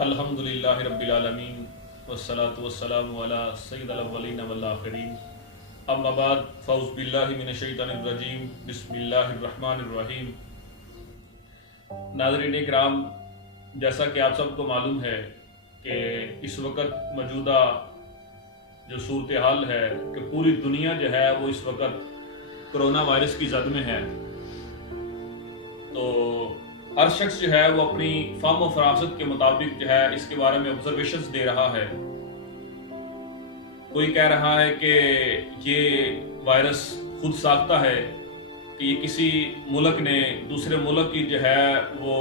الحمدللہ رب العالمین والصلاة والسلام علی سید الاولین والآخرین اما بعد فاعوذ باللہ من الشیطان الرجیم بسم اللہ الرحمن الرحیم۔ ناظرین اکرام، جیسا کہ آپ سب کو معلوم ہے کہ اس وقت موجودہ جو صورتحال ہے کہ پوری دنیا جو ہے وہ اس وقت کرونا وائرس کی زد میں ہے، تو ہر شخص جو ہے وہ اپنی فہم و فراست کے مطابق جو ہے اس کے بارے میں آبزرویشنز دے رہا ہے۔ کوئی کہہ رہا ہے کہ یہ وائرس خود ساختہ ہے، کہ یہ کسی ملک نے دوسرے ملک کی جو ہے وہ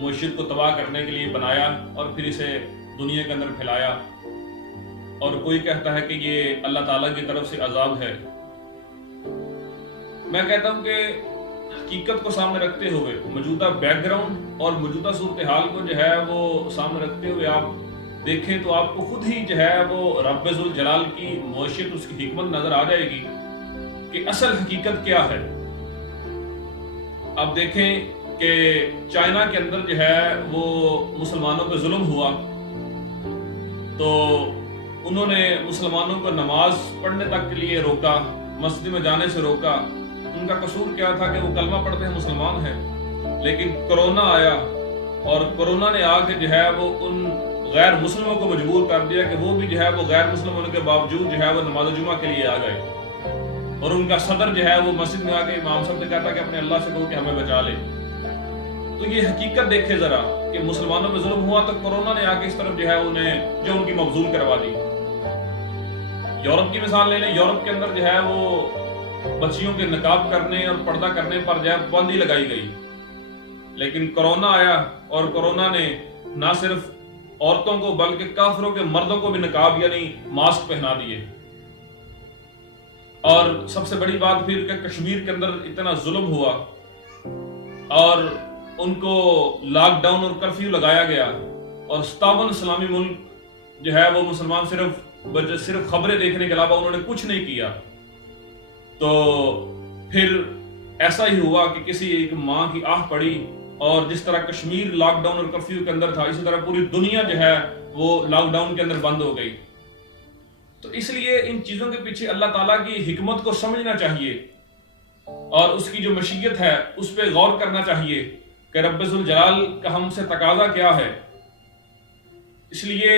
معیشت کو تباہ کرنے کے لیے بنایا اور پھر اسے دنیا کے اندر پھیلایا، اور کوئی کہتا ہے کہ یہ اللہ تعالیٰ کی طرف سے عذاب ہے۔ میں کہتا ہوں کہ حقیقت کو سامنے رکھتے ہوئے، موجودہ بیک گراؤنڈ اور موجودہ صورتحال کو جو ہے وہ سامنے رکھتے ہوئے آپ دیکھیں تو آپ کو خود ہی جو ہے وہ رب ذوالجلال کی معیشت، اس کی حکمت نظر آ جائے گی کہ اصل حقیقت کیا ہے۔ آپ دیکھیں کہ چائنا کے اندر جو ہے وہ مسلمانوں پہ ظلم ہوا، تو انہوں نے مسلمانوں کو نماز پڑھنے تک کے لیے روکا، مسجد میں جانے سے روکا۔ ان کا قصور کیا تھا کہ وہ کلمہ پڑھتے ہیں، مسلمان ہیں، لیکن کرونا آیا اور کرونا نے آ کے جو ہے وہ ان غیر مسلموں کو مجبور کر دیا کہ وہ بھی جو ہے وہ غیر مسلم ہونے کے باوجود جو ہے وہ نماز جمعہ کے لیے آ گئے، اور ان کا صدر جو ہے وہ مسجد میں آ کے امام صاحب سے کہتا کہ اپنے اللہ سے کہو کہ ہمیں بچا لے۔ تو یہ حقیقت دیکھے ذرا کہ مسلمانوں پہ ظلم ہوا تو کرونا نے آ کے اس طرف جو ہے انہیں جو ان کی مبذول کروا دی۔ یورپ کی مثال لے لیں، یورپ کے اندر جو ہے وہ بچیوں کے نقاب کرنے اور پردہ کرنے پر جو ہے پابندی لگائی گئی، لیکن کرونا آیا اور کرونا نے نہ صرف عورتوں کو بلکہ کافروں کے مردوں کو بھی نقاب یعنی ماسک پہنا دیے۔ اور سب سے بڑی بات پھر کہ کشمیر کے اندر اتنا ظلم ہوا اور ان کو لاک ڈاؤن اور کرفیو لگایا گیا، اور 57 اسلامی ملک جو ہے وہ مسلمان صرف خبریں دیکھنے کے علاوہ انہوں نے کچھ نہیں کیا۔ تو پھر ایسا ہی ہوا کہ کسی ایک ماں کی آہ پڑی، اور جس طرح کشمیر لاک ڈاؤن اور کرفیو کے اندر تھا، اسی طرح پوری دنیا جو ہے وہ لاک ڈاؤن کے اندر بند ہو گئی۔ تو اس لیے ان چیزوں کے پیچھے اللہ تعالیٰ کی حکمت کو سمجھنا چاہیے، اور اس کی جو مشیت ہے اس پہ غور کرنا چاہیے کہ رب ذوالجلال کا ہم سے تقاضا کیا ہے۔ اس لیے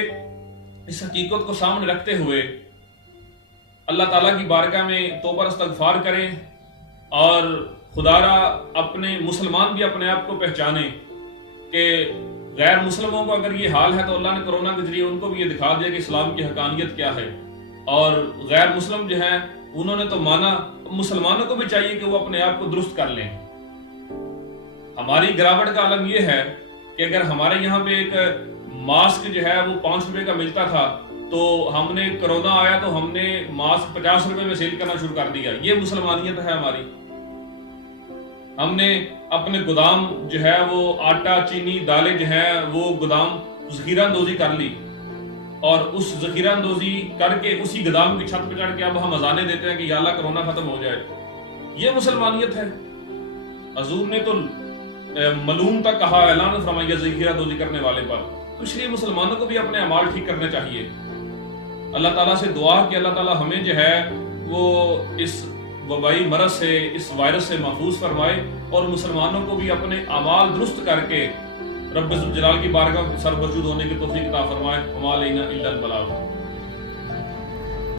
اس حقیقت کو سامنے رکھتے ہوئے اللہ تعالیٰ کی بارگاہ میں توبہ استغفار کریں، اور خدا را اپنے مسلمان بھی اپنے آپ کو پہچانے کہ غیر مسلموں کو اگر یہ حال ہے تو اللہ نے کرونا کے ذریعے ان کو بھی یہ دکھا دیا کہ اسلام کی حقانیت کیا ہے، اور غیر مسلم جو ہیں انہوں نے تو مانا، مسلمانوں کو بھی چاہیے کہ وہ اپنے آپ کو درست کر لیں۔ ہماری گراوٹ کا عالم یہ ہے کہ اگر ہمارے یہاں پہ ایک ماسک جو ہے وہ 5 روپے کا ملتا تھا، تو ہم نے کرونا آیا تو ہم نے ماسک 50 روپے میں سیل کرنا شروع کر دیا۔ یہ مسلمانیت ہے ہماری۔ ہم نے اپنے گودام جو ہے وہ آٹا، چینی، دالیں جو ہیں وہ گودام ذخیرہ اندوزی کر لی، اور اس ذخیرہ اندوزی کر کے اسی گودام کی چھت پہ چڑھ کے اب ہم اذانیں دیتے ہیں کہ یا اللہ کرونا ختم ہو جائے۔ یہ مسلمانیت ہے۔ حضور نے تو ملوم تک کہا، اعلان فرمایا ذخیرہ اندوزی کرنے والے پر۔ تو اس لیے مسلمانوں کو بھی اپنے اعمال ٹھیک کرنے چاہیے۔ اللہ تعالیٰ سے دعا کہ اللہ تعالیٰ ہمیں جو ہے وہ اس وبائی مرض سے، اس وائرس سے محفوظ فرمائے، اور مسلمانوں کو بھی اپنے اعمال درست کر کے رب ذوالجلال کی بارگاہ سر وجود ہونے کی توفیق عطا فرمائے۔ وما علینا الا البلاغ۔